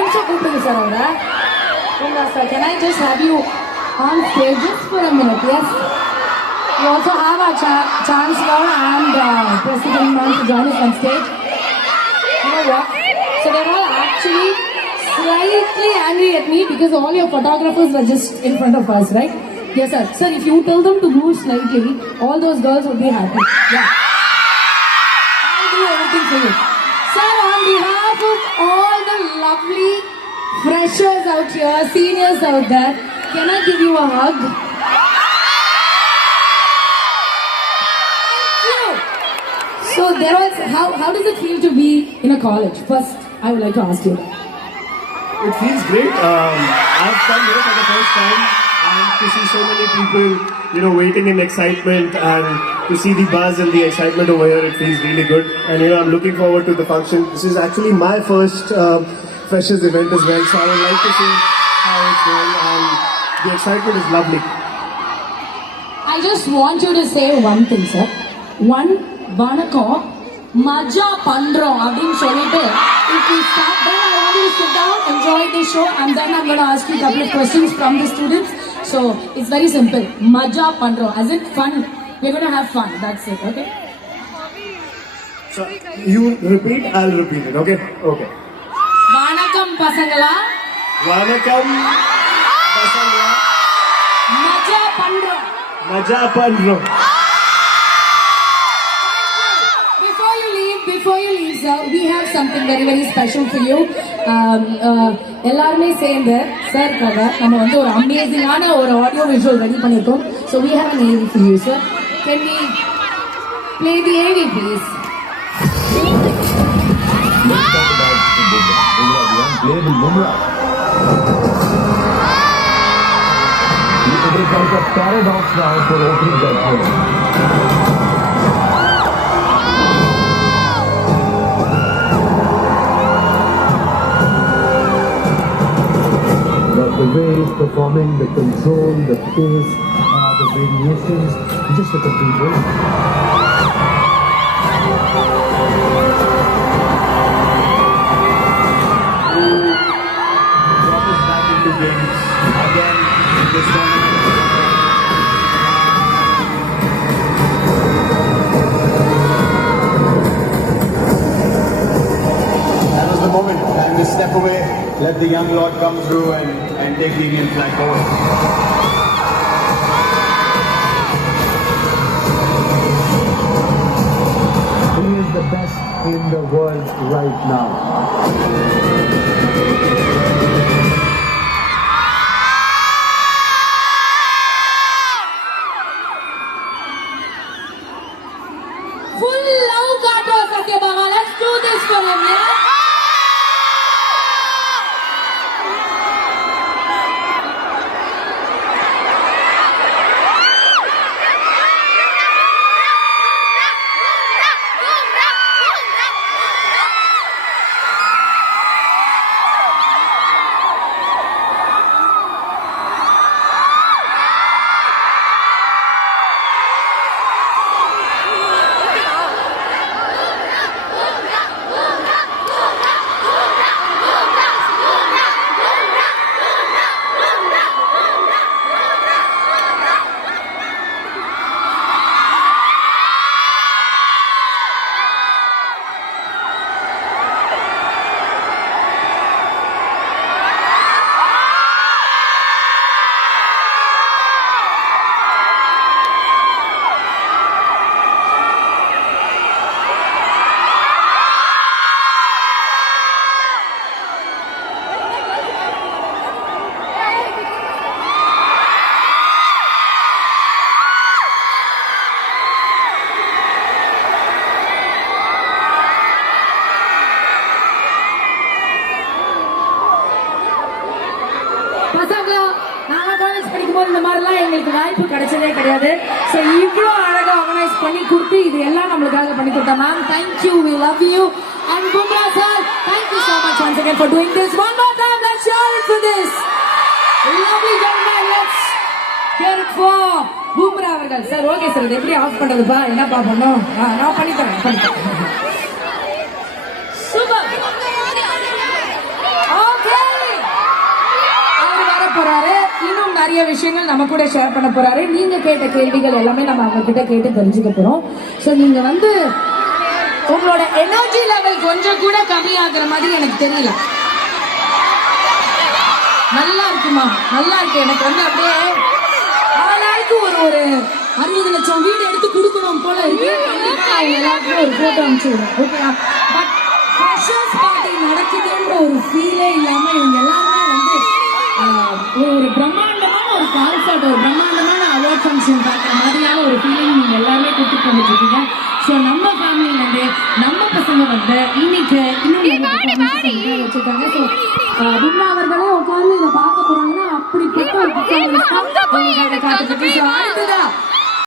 நிமிஷம் கூப்பிடுங்க சார் அவரை. Sir, can I just have you on stage just for a minute? Yes. We also have our Chancellor and President Mann to join us on stage. You know what? So they're all actually slightly angry at me because all your photographers were just in front of us, right? Yes, sir. Sir, if you tell them to move slightly, all those girls would be happy. Yeah. I'll do everything for you. Sir, on behalf of all the lovely freshers out here, seniors out there, can I give you a hug? Thank you. So there was, how does it feel to be in a college? First, I would like to ask you. It feels great. I've come here for the first time and to see so many people, waiting in excitement and to see the buzz and the excitement over here, it feels really good. And I'm looking forward to the function. This is actually my first freshers event as well, so I would like to see how it's going, and the excitement is lovely. I just want you to say one thing, sir. One, vanakkam, maja pandrom அப்படினு சொல்லிட்டு if we start, then I want you to sit down, enjoy the show, and then I'm going to ask you a couple of questions from the students. So it's very simple. Maja pandrom, as in fun. We're going to have fun. That's it, okay? So you repeat, I'll repeat it, okay? Okay. வணக்கம் பசங்களா. வணக்கம் பசங்களா. மஜா பண்றோம். மஜா பண்றோம். Before you leave, sir, we have something very, very special for you. எல்லாருமே சேர்ந்து சார்க்காக நம்ம வந்து ஒரு அமேசிங்கான ஒரு ஆடியோ விஷுவல் ரெடி பண்ணியிருக்கோம். So we have an AV for you, sir. Can we play the AV, please? Let's talk about label Bumrah. It is like a paradox now for opening that home. But the way he's performing, the control, the pace, the variations, just a complete world. Games again in this tournament. That was the moment. Time to step away, let the young lord come through and take the Indian flag forward. He is the best in the world right now. Let's do this for him, yeah? இந்த மாதிரிலாம் எங்களுக்கு வாய்ப்பு கிடைச்சதே கிடையாது. ஸோ இவ்வளோ அழகாக ஆர்கனைஸ் பண்ணி கொடுத்து இது எல்லாம் நம்மளுக்காக பண்ணி கொடுத்தா ma'am. Thank you, we love you. And Bumrah sir, thank you so much once again for doing this. One more time, let's shout it for this. Lovely gentlemen, let's hear it for Bumrah அவர்கள். Sir okay sir, இது எப்படி ஆஃப் பண்ணுறதுப்பா, என்னப்பா பண்ணோம்? நான் பண்ணித்தரேன். Super. Okay. நிறைய விஷயங்கள் நம்ம கூட ஷேர் பண்ண போறாரு. நீங்க கேட்ட கேள்விகள் எல்லாமே நம்ம அவங்க கிட்ட கேட்டு தெரிஞ்சுக்க போறோம். ஸோ நீங்க வந்து உங்களோட எனர்ஜி லெவல் கொஞ்சம் கூட கம்மியாகிற மாதிரி எனக்கு தெரியல. நல்லா இருக்குமா? நல்லா இருக்கு. எனக்கு வந்து அப்படியே ஆளாளுக்கு ஒரு 60 லட்சம் வீடு எடுத்து கொடுக்கணும் போல இருக்கு. அவங்க எல்லாருக்கும் ஒரு போட்டோ அனுப்பிச்சுடுறோம். ஓகேவா? பட் ஃப்ரெஷர்ஸ் பார்ட்டி நடக்குதுன்ற ஒரு ஃபீலே இல்லாம இவங்க எல்லாருமே வந்து ஒரு பிரம்மாண்டமான ஒரு கான்சர்ட், ஒரு பிரம்மாண்டமான அவார்ட் ஃபங்க்ஷன் பார்க்குற மாதிரியான ஒரு ஃபீலிங் நீங்க எல்லாருமே கொடுத்துட்டு வந்துட்டு இருக்கீங்க. ஸோ நம்ம ஃபேமிலி வந்து நம்ம பசங்க வந்து இன்னைக்கு இன்னும் வச்சிருக்காங்க. ஸோ பிம்லா அவர்களே உட்கார்ந்து இதை பார்க்க போறாங்கன்னா அப்படிப்பட்ட ஒரு காத்துக்கிட்டு அடுத்ததா